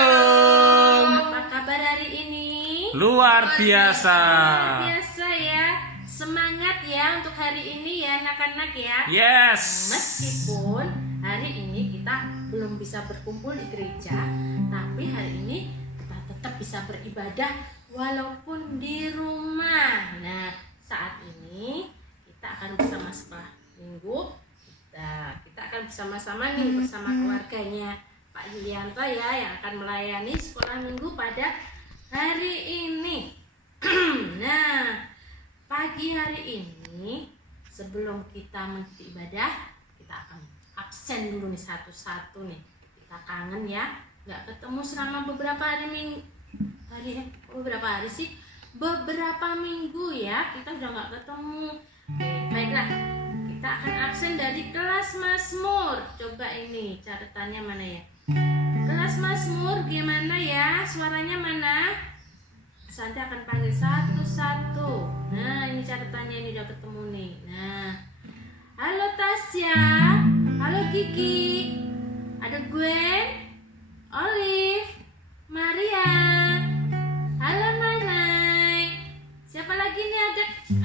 Shalom. Apa kabar hari ini? Luar biasa. Luar biasa ya. Semangat ya untuk hari ini ya anak-anak ya. Yes. Meskipun hari ini kita belum bisa berkumpul di gereja, tapi hari ini kita tetap bisa beribadah walaupun di rumah. Nah, saat ini kita akan bersama sekolah minggu. Kita akan bersama-sama nih bersama keluarganya Pak Yulianto ya yang akan melayani sekolah minggu pada hari ini. Nah, pagi hari ini sebelum kita mengikuti ibadah, kita akan absen dulu nih satu-satu nih. Kita kangen ya, nggak ketemu selama beberapa minggu ya. Kita udah nggak ketemu. Oke, baiklah. Kita akan absen dari kelas Mazmur. Coba ini catatannya mana ya? Kelas Mazmur gimana ya? Suaranya mana? Santi akan panggil satu-satu. Nah, ini catatannya ini udah ketemu nih. Nah, halo Tasya, halo Kiki, ada Gwen, Olive, Maria, halo Nanai. Siapa lagi nih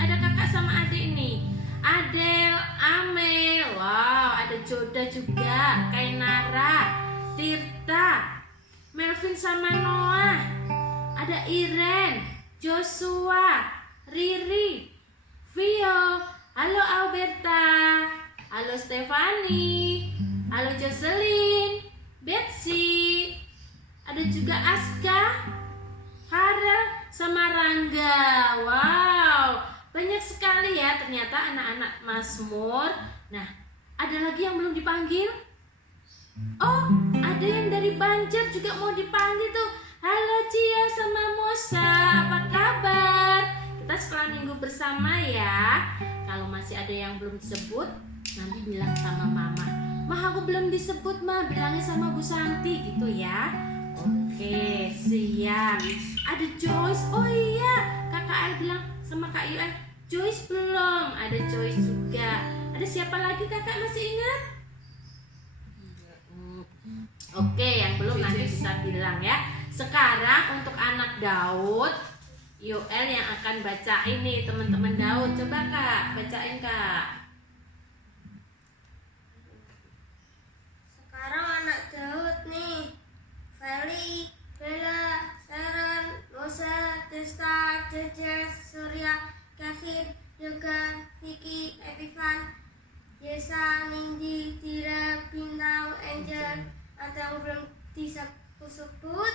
ada kakak sama adik nih? Adel, Amel, wow, ada Joda juga, Kainara, Tirta, Melvin sama Noah, ada Iren, Joshua, Riri, Vio, halo Alberta, halo Stefani, halo Jocelyn, Betsy, ada juga Aska, Farel, sama Rangga. Wow, banyak sekali ya ternyata anak-anak Mazmur. Nah, ada lagi yang belum dipanggil? Oh, ada yang dari Banjar juga mau dipanggil tuh. Halo Cia sama Mosa, apa kabar? Kita sekolah minggu bersama ya. Kalau masih ada yang belum disebut, nanti bilang sama mama. Mah, aku belum disebut, mah. Bilangnya sama Bu Santi gitu ya. Oke, siap. Ada Joyce. Oh iya, Kakak Al bilang sama Kak Yuan, Joyce belum. Ada Joyce juga. Ada siapa lagi Kakak masih ingat? Oke, yang belum nanti bisa bilang ya. Sekarang untuk anak Daud, Yoel yang akan baca ini teman-teman Daud. Coba Kak, bacain Kak. Sekarang anak Daud nih, Feli, Bella, Sharon, Rosa, Desta, Jejes, Surya, Kevin, Yoga, Vicky, Epivan, Yesa, Nindi, Tira, Bintang, Angel. Ada yang belum disebut,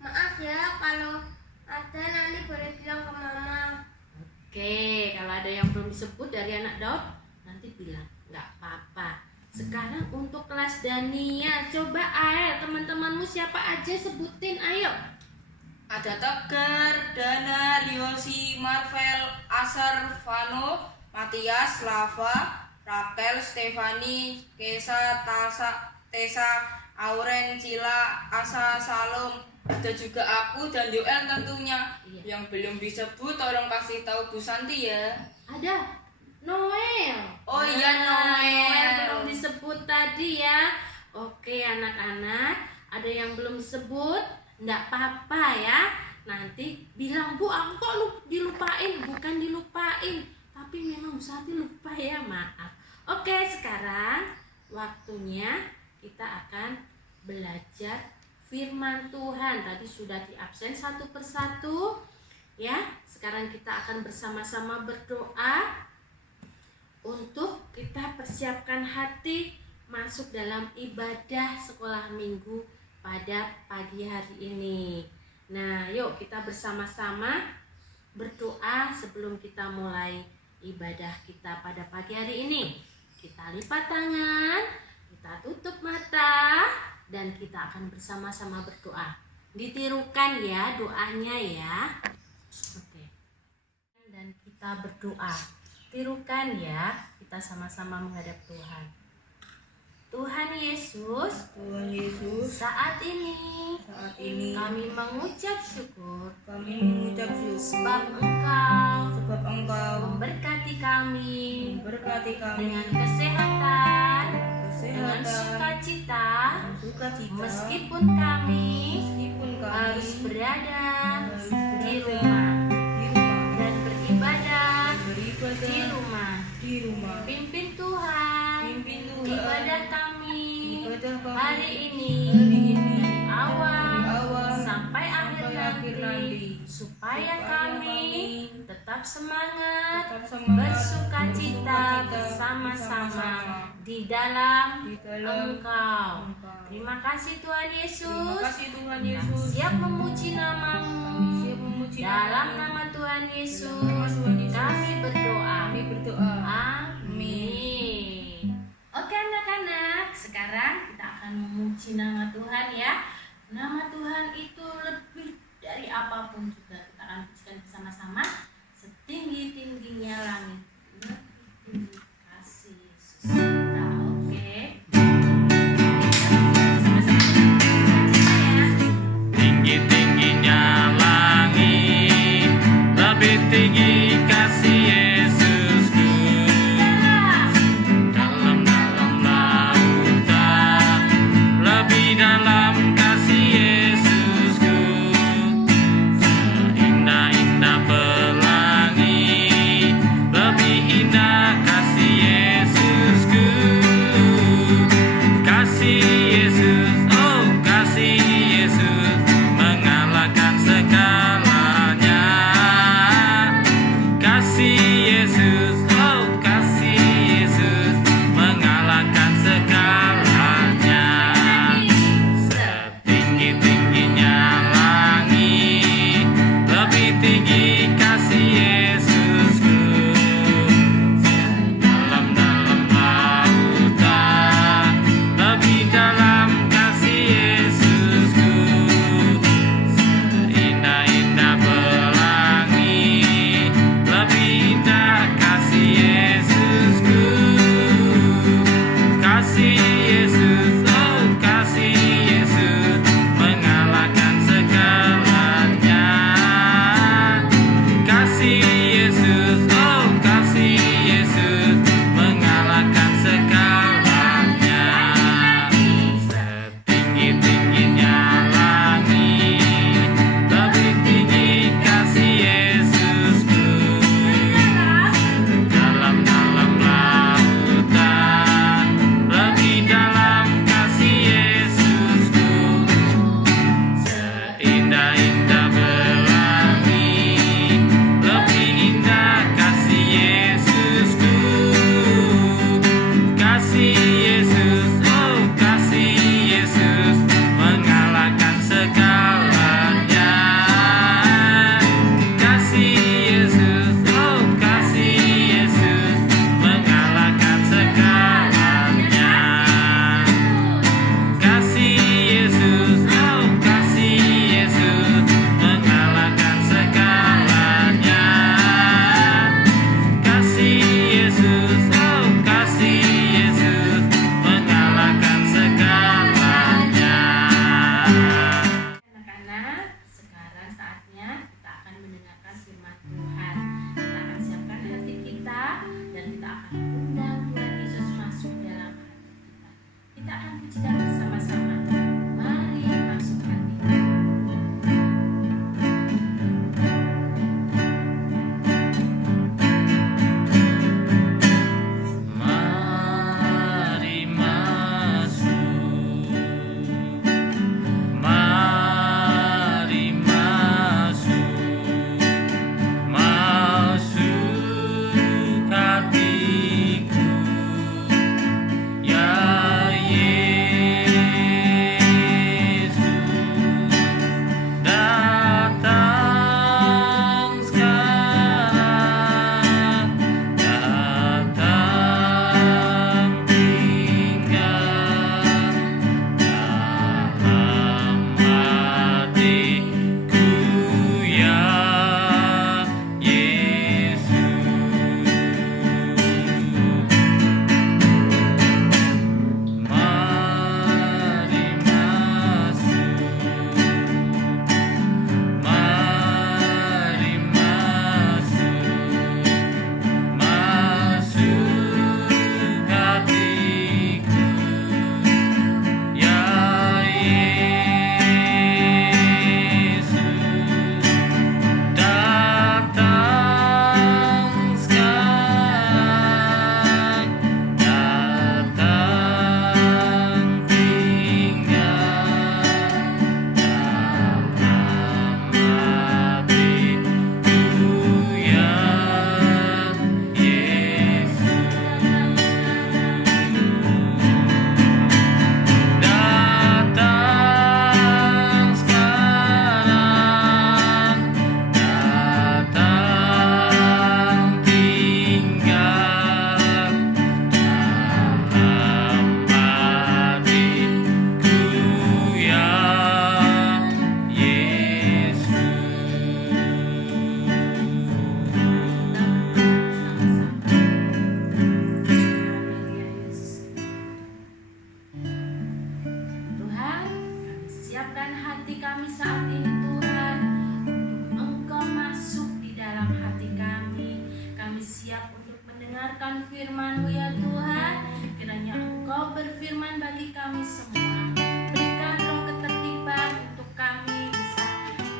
maaf ya, kalau ada nanti boleh bilang ke mama. Oke, kalau ada yang belum disebut dari anak Daud, nanti bilang, nggak apa-apa. Sekarang untuk kelas Dania, coba Ael, teman-temanmu siapa aja sebutin, ayo. Ada Tegar, Dana, Riosi, Marvel, Asar, Vano, Matias, Lava, Rakel, Stefani, Kesa, Tesa, Auren, Cila, Asa, Salom. Ada juga aku dan Yoel tentunya. Iya. Yang belum disebut tolong kasih tahu Bu Santi ya. Ada Noel. Oh iya, Noel Noel. belum disebut tadi ya. Oke anak-anak, ada yang belum disebut, nggak apa-apa ya. Nanti bilang, Bu, aku kok dilupain. Bukan dilupain, tapi memang Bu Santi lupa ya, maaf. Oke, sekarang waktunya kita akan belajar firman Tuhan. Tadi sudah diabsen satu persatu ya. Sekarang kita akan bersama-sama berdoa untuk kita persiapkan hati masuk dalam ibadah sekolah minggu pada pagi hari ini. Nah, yuk kita bersama-sama berdoa sebelum kita mulai ibadah kita pada pagi hari ini. Kita lipat tangan, kita tutup mata, dan kita akan bersama-sama berdoa. Ditirukan ya doanya ya. Oke. Dan kita berdoa. Tirukan ya, kita sama-sama menghadap Tuhan. Tuhan Yesus, saat ini kami mengucap syukur sebab Engkau memberkati kami dengan kesehatan, dengan sukacita, meskipun kami berada di rumah dan beribadah di rumah. Pimpin Tuhan ibadah kami hari ini awal sampai akhir nanti, supaya kami tetap semangat bersukacita bersama-sama di dalam Engkau. Terima kasih Tuhan Yesus. Siap memuji namamu. Dalam nama Tuhan Yesus kami berdoa. Amin. Oke anak-anak, sekarang kita akan memuji nama Tuhan ya. Nama Tuhan itu lebih dari apapun juga. Kita akan pujikan bersama-sama setinggi-tingginya langit. Lebih tinggi kasih Yesus kita. Oke. Tinggi-tingginya langit, lebih tinggi kasih Yesusku. Dalam-dalam lautan, lebih dalam kasih Yesusku. Seindah-indah pelangi, lebih indah kasih hati kami saat ini Tuhan. Engkau masuk di dalam hati kami. Kami siap untuk mendengarkan firman-Mu ya Tuhan. Kiranya Engkau berfirman bagi kami semua. Berikan roh ketertiban untuk kami bisa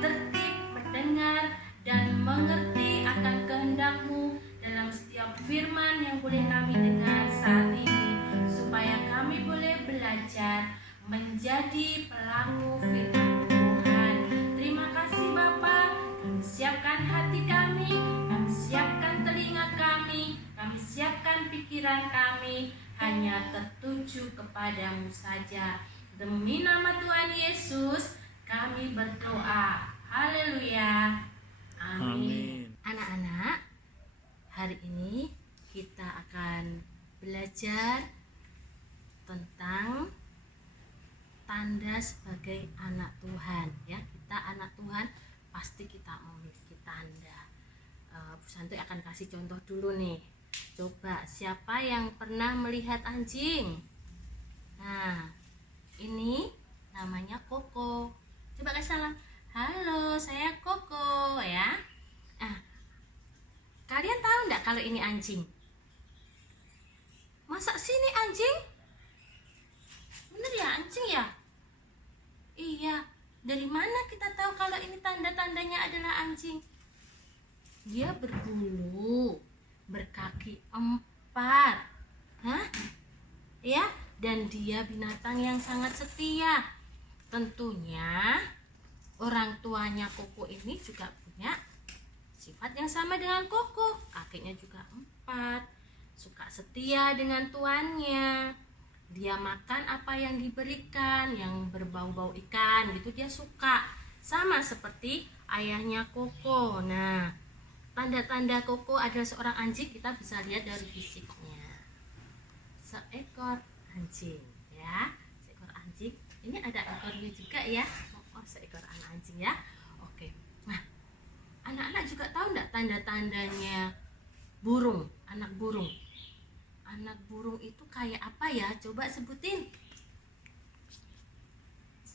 tertib mendengar dan mengerti akan kehendak-Mu dalam setiap firman yang boleh kami dengar saat ini, supaya kami boleh belajar menjadi pelaku firman Tuhan. Terima kasih Bapa. Kami siapkan hati kami siapkan telinga kami siapkan pikiran kami hanya tertuju kepadamu saja. Demi nama Tuhan Yesus kami berdoa. Haleluya. Amin. Anak-anak, hari ini kita akan belajar tentang tanda sebagai anak Tuhan ya. Kita anak Tuhan, pasti kita memiliki tanda. Bu Santi akan kasih contoh dulu nih. Coba siapa yang pernah melihat anjing? Nah, ini namanya Koko. Coba kasih salam. Halo, saya Koko ya. Nah, kalian tahu enggak kalau ini anjing? Masa sini anjing? Bener ya anjing ya? Iya, dari mana kita tahu kalau ini tanda-tandanya adalah anjing? Dia berbulu, berkaki 4. Hah? Ya, dan dia binatang yang sangat setia. Tentunya orang tuanya Koko ini juga punya sifat yang sama dengan Koko. Kakinya juga 4, suka setia dengan tuannya. Dia makan apa yang diberikan, yang berbau-bau ikan gitu dia suka. Sama seperti ayahnya Koko. Nah, tanda-tanda Koko adalah seorang anjing kita bisa lihat dari fisiknya. Seekor anjing ya, seekor anjing. Ini ada ekornya juga ya. Oh, seekor anak anjing ya. Oke. Nah, anak-anak juga tahu enggak tanda-tandanya burung, anak burung? Anak burung itu kayak apa ya? Coba sebutin.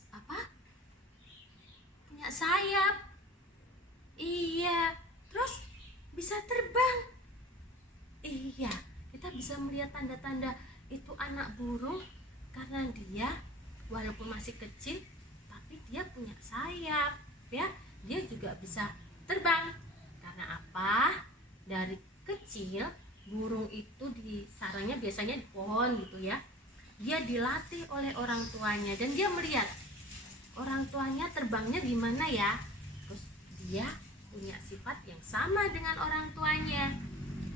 Apa? Punya sayap. Iya. Terus bisa terbang. Iya, kita bisa melihat tanda-tanda itu anak burung karena dia walaupun masih kecil tapi dia punya sayap ya. Dia juga bisa terbang. Karena apa? Dari kecil burung itu di sarangnya biasanya di pohon gitu ya. Dia dilatih oleh orang tuanya dan dia melihat orang tuanya terbangnya gimana ya. Terus dia punya sifat yang sama dengan orang tuanya.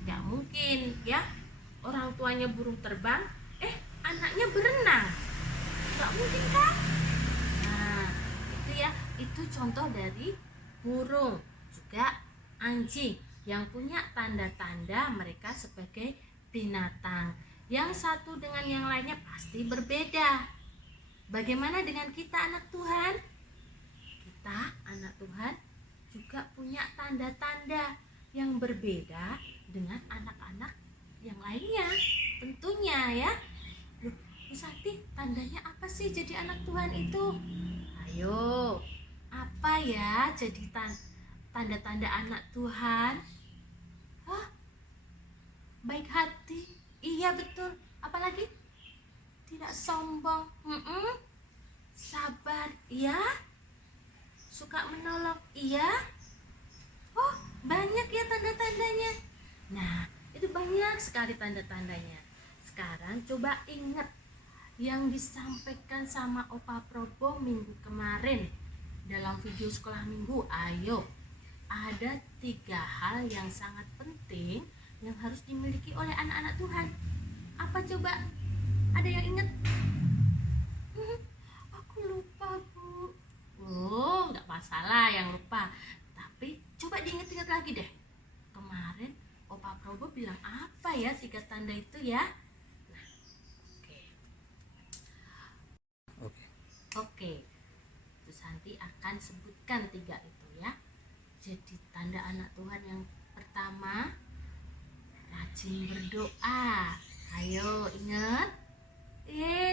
Gak mungkin ya orang tuanya burung terbang, anaknya berenang. Gak mungkin kan? Nah, itu ya, itu contoh dari burung, juga anjing yang punya tanda-tanda mereka sebagai binatang. Yang satu dengan yang lainnya pasti berbeda. Bagaimana dengan kita anak Tuhan? Kita anak Tuhan juga punya tanda-tanda yang berbeda dengan anak-anak yang lainnya. Tentunya ya. Loh, Bu Santi, tandanya apa sih jadi anak Tuhan itu? Ayo, apa ya jadi tanda-tanda anak Tuhan? Baik hati. Iya betul. Apalagi? Tidak sombong. Sabar. Iya. Suka menolong. Iya. Oh, banyak ya tanda-tandanya. Nah, itu banyak sekali tanda-tandanya. Sekarang coba ingat yang disampaikan sama Opa Probo minggu kemarin dalam video sekolah minggu. Ayo, ada 3 hal yang sangat penting yang harus dimiliki oleh anak-anak Tuhan. Apa coba? Ada yang ingat? Aku lupa, Bu. Oh, nggak masalah yang lupa. Tapi coba diingat-ingat lagi deh. Kemarin Opa Probo bilang apa ya 3 tanda itu ya? Nah, Oke. Bu Santi akan sebutkan 3 itu ya. Jadi tanda anak Tuhan yang pertama, rajin berdoa. Ayo ingat.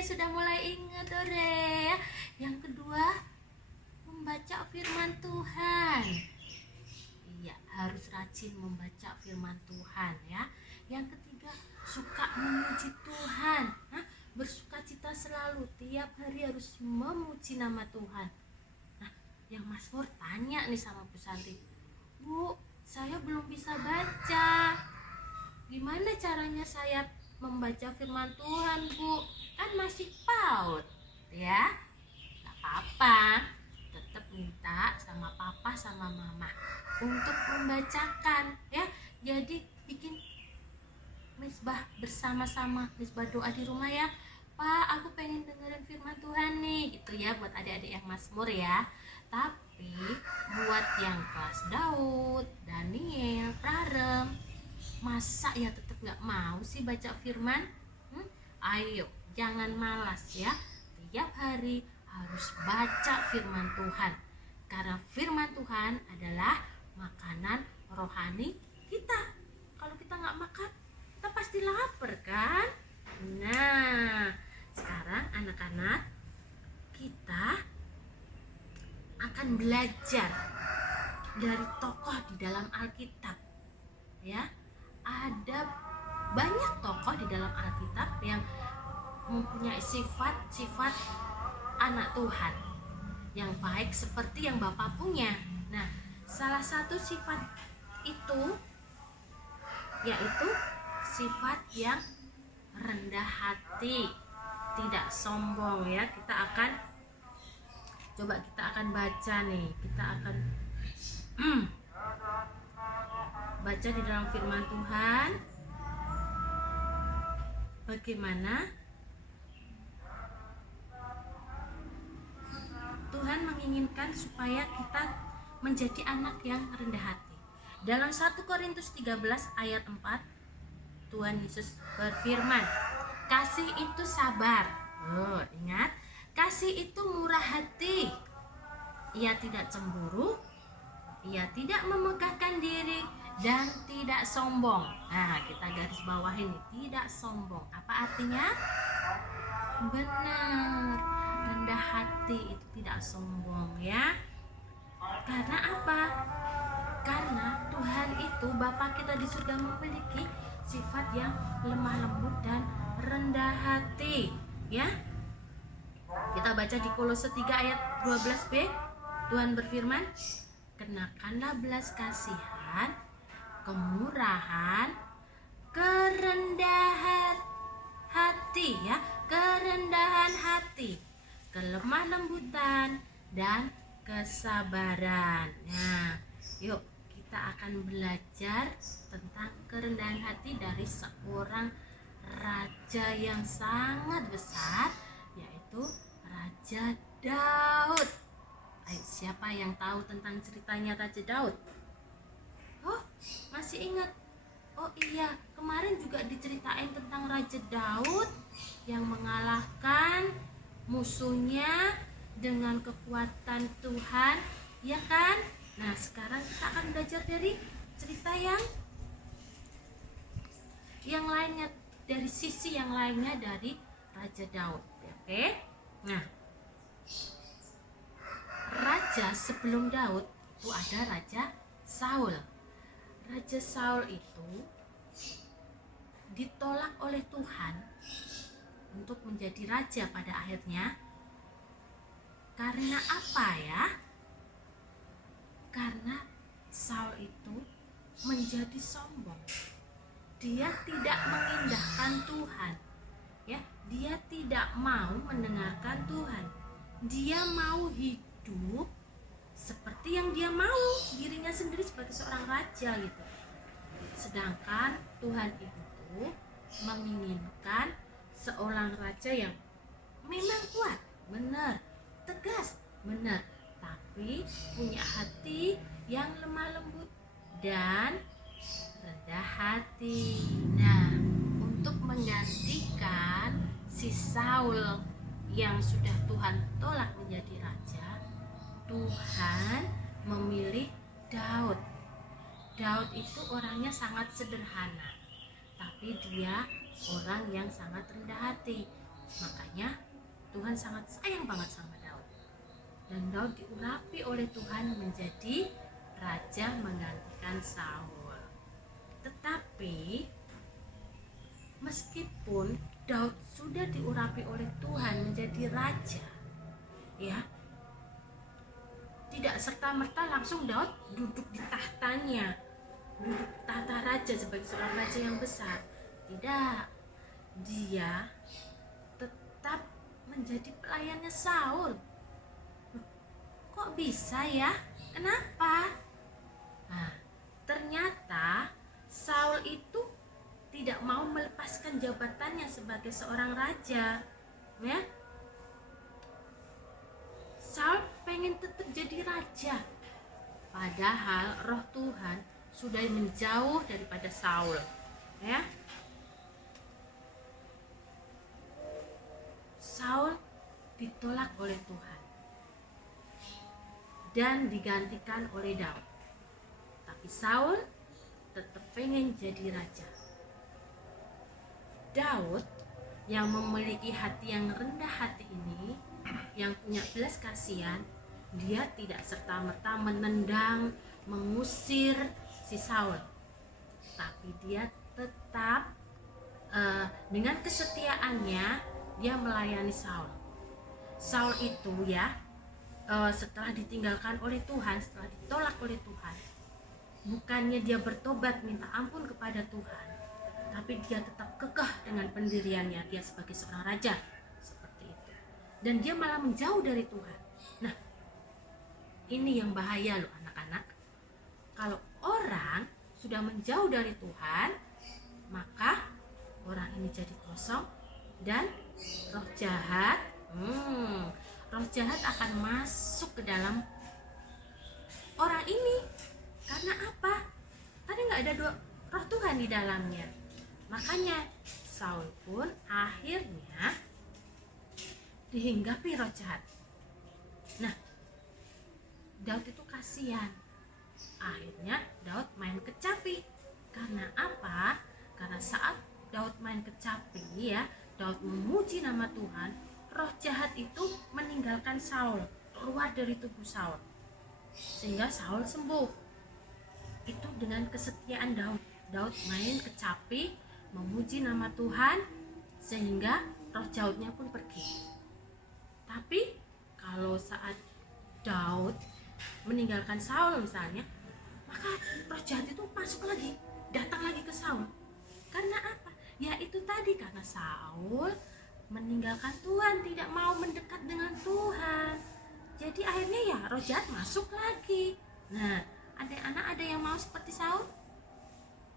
Sudah mulai ingat Ore. Yang kedua, Tuhan. Iya, harus rajin membaca firman Tuhan ya. Yang ketiga, suka memuji Tuhan. Bersukacita selalu, tiap hari harus memuji nama Tuhan. Nah, yang Mazmur tanya nih sama Bu Santi, Bu, saya belum bisa baca. Gimana caranya saya membaca firman Tuhan, Bu? Kan masih PAUD ya. Gak apa-apa, tetap minta sama papa sama mama untuk membacakan ya. Jadi bikin misbah bersama-sama, misbah doa di rumah ya. Pak, aku pengen dengerin firman Tuhan nih, gitu ya, buat adik-adik yang Mazmur ya. Tapi buat yang kelas Daud, Daniel, Prarem, masa ya tetap gak mau sih baca firman? Ayo, jangan malas ya. Tiap hari harus baca firman Tuhan. Karena firman Tuhan adalah makanan rohani kita. Kalau kita gak makan, kita pasti lapar kan? Nah, sekarang anak-anak, kita akan belajar dari tokoh di dalam Alkitab ya. Ada banyak tokoh di dalam Alkitab yang mempunyai sifat-sifat anak Tuhan yang baik seperti yang Bapak punya. Nah, salah satu sifat itu yaitu sifat yang rendah hati, tidak sombong ya. Kita akan baca nih. Kita akan baca di dalam firman Tuhan bagaimana Tuhan menginginkan supaya kita menjadi anak yang rendah hati. Dalam 1 Korintus 13 ayat 4, Tuhan Yesus berfirman, kasih itu sabar. Ingat, kasih itu murah hati. Ia tidak cemburu, ia tidak memegahkan diri, dan tidak sombong. Nah, kita garis bawah ini, tidak sombong. Apa artinya? Benar, rendah hati itu tidak sombong ya. Karena apa? Karena Tuhan itu, Bapa kita di surga, memiliki sifat yang lemah lembut dan rendah hati ya. Kita baca di Kolose 3 ayat 12b. Tuhan berfirman, kenakanlah belas kasihan, kemurahan, kerendahan hati ya, kerendahan hati, kelemah lembutan, dan kesabaran. Nah, yuk kita akan belajar tentang kerendahan hati dari seorang raja yang sangat besar, yaitu Raja Daud. Ayo, siapa yang tahu tentang ceritanya Raja Daud? Oh, masih ingat? Oh iya, kemarin juga diceritain tentang Raja Daud yang mengalahkan musuhnya dengan kekuatan Tuhan, ya kan? Nah, sekarang kita akan belajar dari cerita yang lainnya, dari sisi yang lainnya dari Raja Daud. Oke? Nah, raja sebelum Daud itu ada Raja Saul. Raja Saul itu ditolak oleh Tuhan untuk menjadi raja pada akhirnya. Karena apa ya? Karena Saul itu menjadi sombong. Dia tidak mengindahkan Tuhan. Ya, dia tidak mau mendengarkan Tuhan. Dia mau hidup seperti yang dia mau, dirinya sendiri sebagai seorang raja gitu. Sedangkan Tuhan itu menginginkan seorang raja yang memang kuat, benar, tegas, benar, tapi punya hati yang lemah lembut dan rendah hati. Nah, untuk menggantikan si Saul yang sudah Tuhan tolak menjadi raja, Tuhan memilih Daud. Daud itu orangnya sangat sederhana, tapi dia orang yang sangat rendah hati. Makanya Tuhan sangat sayang banget sama Daud. Dan Daud diurapi oleh Tuhan menjadi raja menggantikan Saul. Tetapi meskipun Daud sudah diurapi oleh Tuhan menjadi raja, ya, tidak serta-merta langsung Daud duduk di tahtanya, duduk di tahta raja sebagai seorang raja yang besar. Tidak, dia tetap menjadi pelayannya Saul. Kok bisa ya? Kenapa? Nah, ternyata Saul itu tidak mau melepaskan jabatannya sebagai seorang raja, ya. Saul pengen tetap jadi raja, padahal roh Tuhan sudah menjauh daripada Saul, ya. Saul ditolak oleh Tuhan dan digantikan oleh Daud. Tapi Saul tetap pengen jadi raja. Daud yang memiliki hati yang rendah hati ini, yang punya belas kasihan, dia tidak serta-merta menendang, mengusir si Saul. Tapi dia tetap dengan kesetiaannya dia melayani Saul. Saul itu ya, setelah ditinggalkan oleh Tuhan, setelah ditolak oleh Tuhan, bukannya dia bertobat minta ampun kepada Tuhan, tapi dia tetap kekeh dengan pendiriannya dia sebagai seorang raja, seperti itu. Dan dia malah menjauh dari Tuhan. Nah, ini yang bahaya loh anak-anak. Kalau orang sudah menjauh dari Tuhan, maka orang ini jadi kosong dan roh jahat akan masuk ke dalam orang ini. Karena apa? Karena nggak ada roh Tuhan di dalamnya. Makanya Saul pun akhirnya dihinggapi roh jahat. Nah, Daud itu kasihan. Akhirnya Daud main kecapi. Karena apa? Karena saat Daud main kecapi, ya, Daud memuji nama Tuhan, roh jahat itu meninggalkan Saul, keluar dari tubuh Saul, sehingga Saul sembuh. Itu dengan kesetiaan Daud. Daud main kecapi, memuji nama Tuhan, sehingga roh jahatnya pun pergi. Tapi kalau saat Daud meninggalkan Saul misalnya, maka roh jahat itu masuk lagi, datang lagi ke Saul. Karena apa? Ya itu tadi, karena Saul meninggalkan Tuhan, tidak mau mendekat dengan Tuhan. Jadi akhirnya ya roh jahat masuk lagi. Nah, adik-anak ada yang mau seperti Saul?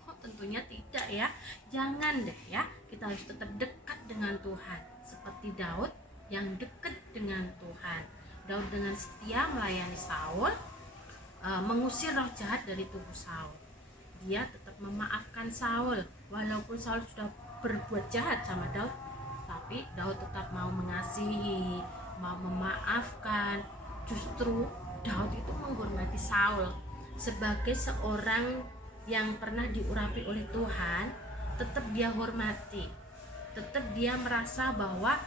Oh, tentunya tidak ya. Jangan deh ya. Kita harus tetap dekat dengan Tuhan. Seperti Daud yang dekat dengan Tuhan. Daud dengan setia melayani Saul, mengusir roh jahat dari tubuh Saul. Dia tetap memaafkan Saul, walaupun Saul sudah berbuat jahat sama Daud, tapi Daud tetap mau mengasihi, mau memaafkan. Justru Daud itu menghormati Saul sebagai seorang yang pernah diurapi oleh Tuhan. Tetap dia hormati, tetap dia merasa bahwa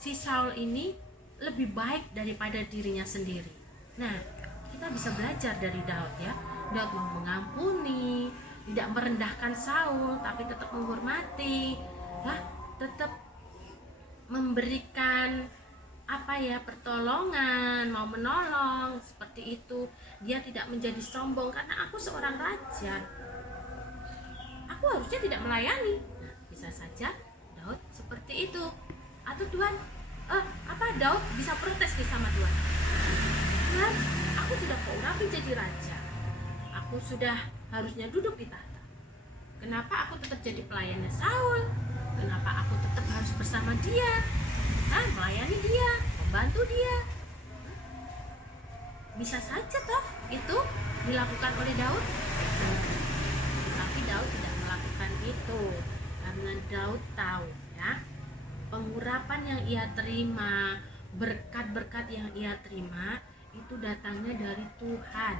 si Saul ini lebih baik daripada dirinya sendiri. Nah, kita bisa belajar dari Daud ya. Daud mau mengampuni, tidak merendahkan Saul, tapi tetap menghormati, lah, tetap memberikan pertolongan, mau menolong, seperti itu. Dia tidak menjadi sombong karena aku seorang raja, aku harusnya tidak melayani. Bisa saja Daud seperti itu. Atau Tuhan, Daud bisa protes nih sama Tuhan. Tuhan, aku sudah kau urapi jadi raja, aku sudah harusnya duduk di tahta. Kenapa aku tetap jadi pelayannya Saul? Kenapa aku tetap harus bersama dia? Melayani dia, membantu dia. Bisa saja toh itu dilakukan oleh Daud. Tapi Daud tidak melakukan itu karena Daud tahu ya, pengurapan yang ia terima, berkat-berkat yang ia terima itu datangnya dari Tuhan.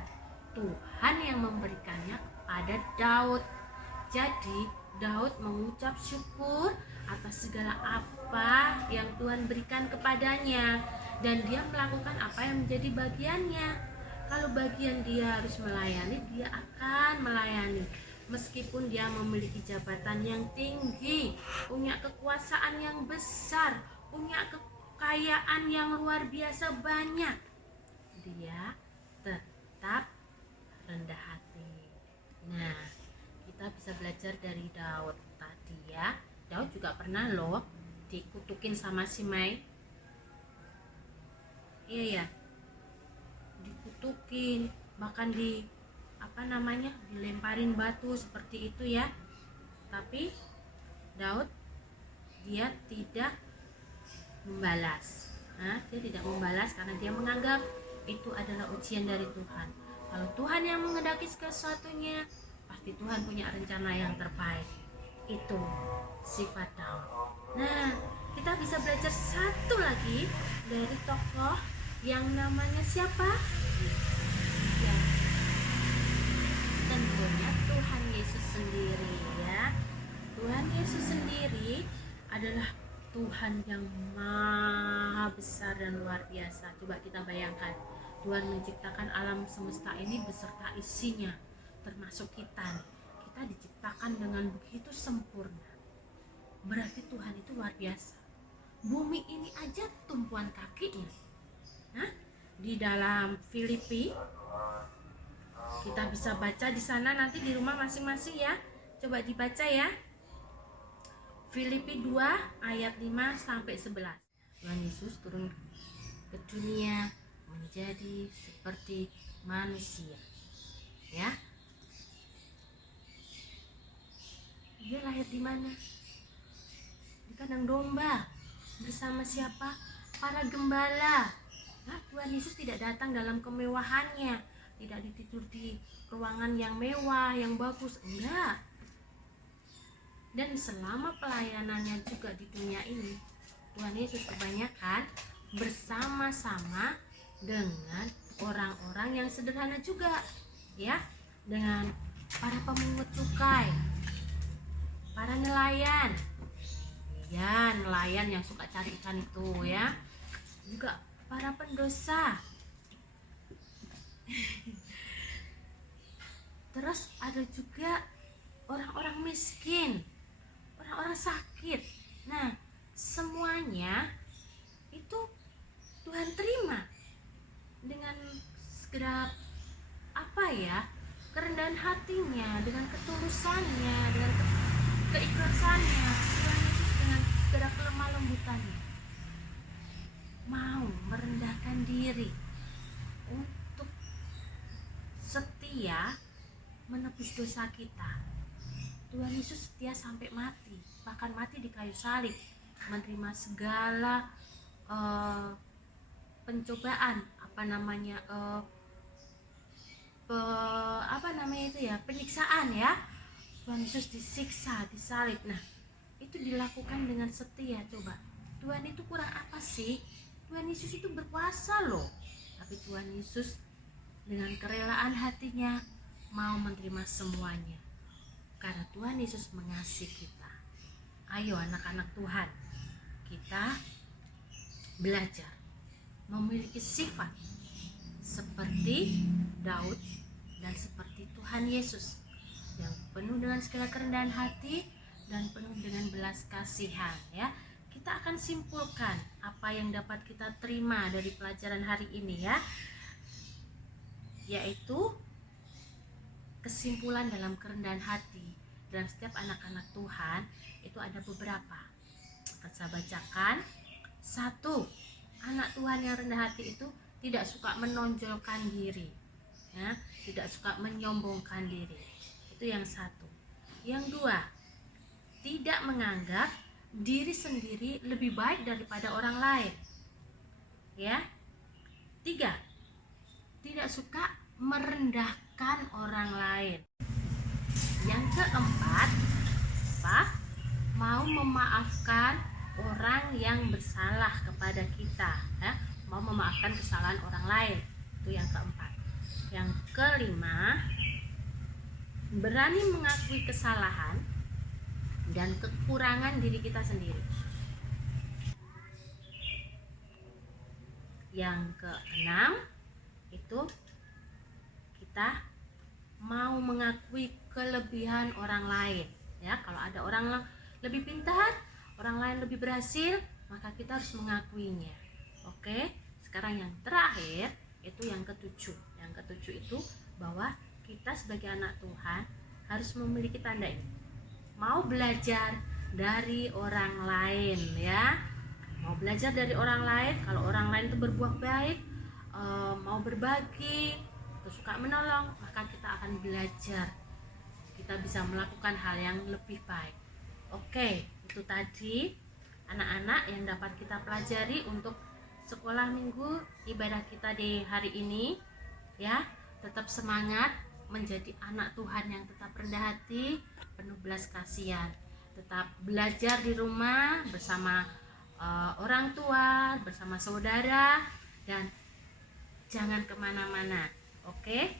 Tuhan yang memberikannya kepada Daud. Jadi Daud mengucap syukur atas segala apa yang Tuhan berikan kepadanya, dan dia melakukan apa yang menjadi bagiannya. Kalau bagian dia harus melayani, dia akan melayani. Meskipun dia memiliki jabatan yang tinggi, punya kekuasaan yang besar, punya kekayaan yang luar biasa banyak, dia tetap rendah hati. Nah, kita bisa belajar dari Daud tadi ya. Daud juga pernah loh dikutukin sama Simei. Iya ya, dikutukin, bahkan dilemparin batu seperti itu ya. Tapi Daud dia tidak membalas. Dia tidak membalas karena dia menganggap itu adalah ujian dari Tuhan. Kalau Tuhan yang menghendaki sesuatunya, pasti Tuhan punya rencana yang terbaik. Itu sifat Daud. Nah, kita bisa belajar satu lagi dari tokoh yang namanya siapa? Ya, tentunya Tuhan Yesus sendiri ya. Tuhan Yesus sendiri adalah Tuhan yang maha besar dan luar biasa. Coba kita bayangkan, Tuhan menciptakan alam semesta ini beserta isinya, termasuk kita. Kita diciptakan dengan begitu sempurna. Berarti Tuhan itu luar biasa. Bumi ini aja tumpuan kakinya. Di dalam Filipi, kita bisa baca di sana nanti di rumah masing-masing ya. Coba dibaca ya. Filipi 2 ayat 5 sampai 11. Tuhan Yesus turun ke dunia menjadi seperti manusia. Ya. Dia lahir di mana? Di kandang domba. Bersama siapa? Para gembala. Tuhan Yesus tidak datang dalam kemewahannya, tidak ditidur di ruangan yang mewah, yang bagus, enggak. Dan selama pelayanannya juga di dunia ini, Tuhan Yesus kebanyakan bersama-sama dengan orang-orang yang sederhana juga, ya, dengan para pemungut cukai, para nelayan, ya, nelayan yang suka cari ikan itu, ya, juga para pendosa. Terus ada juga orang-orang miskin, orang-orang sakit. Nah, semuanya itu Tuhan terima dengan segera kerendahan hatinya, dengan ketulusannya, dengan keikhlasannya. Tuhan Yesus dengan segera kelemah lembutannya mau merendahkan diri untuk setia menebus dosa kita. Tuhan Yesus setia sampai mati, bahkan mati di kayu salib, menerima segala pencobaan, penyiksaan ya. Tuhan Yesus disiksa, disalib. Nah, itu dilakukan dengan setia. Coba, Tuhan itu kurang apa sih? Tuhan Yesus itu berkuasa loh. Tapi Tuhan Yesus dengan kerelaan hatinya mau menerima semuanya. Karena Tuhan Yesus mengasihi kita. Ayo anak-anak Tuhan, kita belajar memiliki sifat seperti Daud dan seperti Tuhan Yesus, yang penuh dengan segala kerendahan hati dan penuh dengan belas kasihan ya. Kita akan simpulkan apa yang dapat kita terima dari pelajaran hari ini ya, yaitu kesimpulan dalam kerendahan hati dalam setiap anak-anak Tuhan itu ada beberapa. Akan saya bacakan. 1. Anak Tuhan yang rendah hati itu tidak suka menonjolkan diri ya, tidak suka menyombongkan diri. Itu yang 1. Yang 2, tidak menganggap diri sendiri lebih baik daripada orang lain ya. 3, tidak suka merendahkan orang lain. Yang keempat, mau memaafkan orang yang bersalah kepada kita ya, mau memaafkan kesalahan orang lain. Itu yang keempat. Yang kelima, berani mengakui kesalahan dan kekurangan diri kita sendiri. Yang keenam, itu kita mau mengakui kelebihan orang lain. Ya, kalau ada orang lebih pintar, orang lain lebih berhasil, maka kita harus mengakuinya. Oke, sekarang yang terakhir itu yang ketujuh. Yang ketujuh itu bahwa kita sebagai anak Tuhan harus memiliki tanda ini. Mau belajar dari orang lain, ya. Mau belajar dari orang lain. Kalau orang lain itu berbuat baik, mau berbagi, atau suka menolong, maka kita akan belajar. Kita bisa melakukan hal yang lebih baik. Oke, itu tadi anak-anak yang dapat kita pelajari untuk sekolah minggu ibadah kita di hari ini. Ya, tetap semangat menjadi anak Tuhan yang tetap rendah hati, penuh belas kasihan. Tetap belajar di rumah bersama orang tua, bersama saudara, dan jangan kemana-mana. Oke,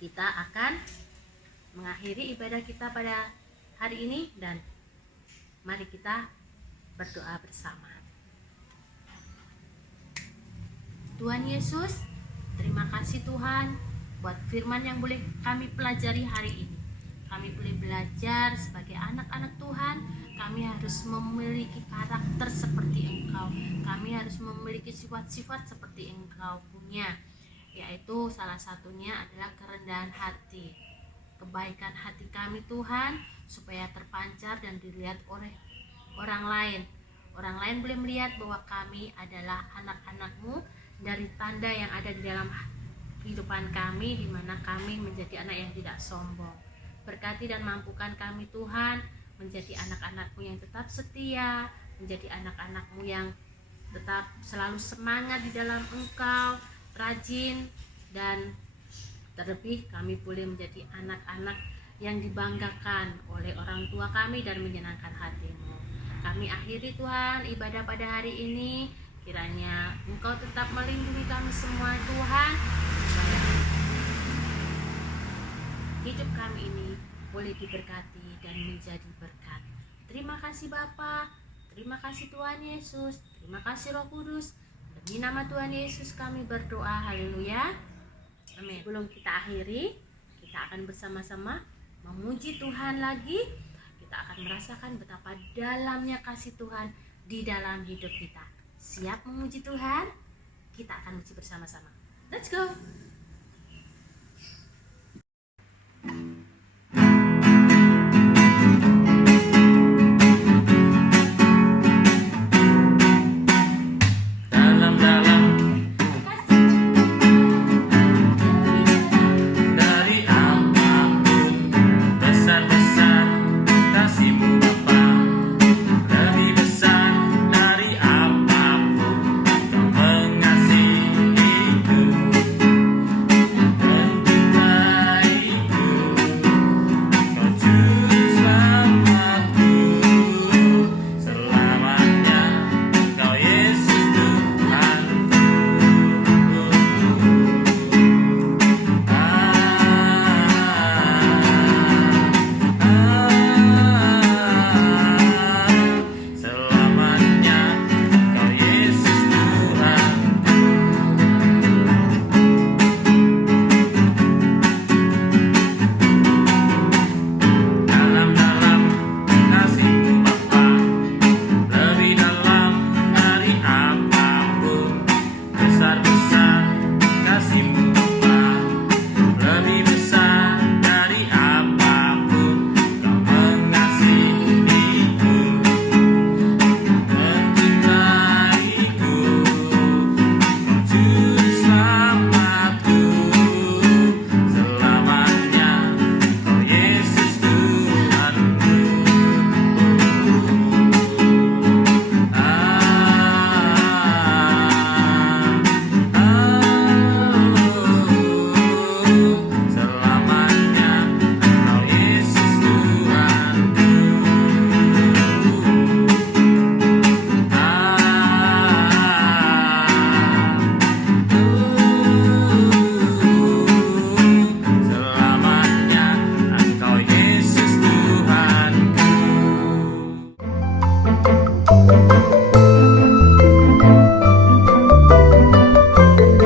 kita akan mengakhiri ibadah kita pada hari ini, dan mari kita berdoa bersama. Tuhan Yesus, terima kasih Tuhan buat firman yang boleh kami pelajari hari ini. Kami boleh belajar sebagai anak-anak Tuhan, kami harus memiliki karakter seperti Engkau. Kami harus memiliki sifat-sifat seperti Engkau punya, yaitu salah satunya adalah kerendahan hati, kebaikan hati kami Tuhan, supaya terpancar dan dilihat oleh orang lain. Orang lain boleh melihat bahwa kami adalah anak-anak-Mu dari tanda yang ada di dalam kehidupan kami, di mana kami menjadi anak yang tidak sombong. Berkati dan mampukan kami Tuhan menjadi anak-anak-Mu yang tetap setia, menjadi anak-anak-Mu yang tetap selalu semangat di dalam Engkau, rajin, dan terlebih kami boleh menjadi anak-anak yang dibanggakan oleh orang tua kami dan menyenangkan hati-Mu. Kami akhiri Tuhan ibadah pada hari ini, kiranya Engkau tetap melindungi kami semua Tuhan, supaya hidup kami ini boleh diberkati dan menjadi berkat. Terima kasih Bapa, terima kasih Tuhan Yesus, terima kasih Roh Kudus. Demi nama Tuhan Yesus kami berdoa, haleluya, amin. Sebelum kita akhiri, kita akan bersama-sama memuji Tuhan lagi. Kita akan merasakan betapa dalamnya kasih Tuhan di dalam hidup kita. Siap memuji Tuhan? Kita akan muji bersama-sama. Let's go!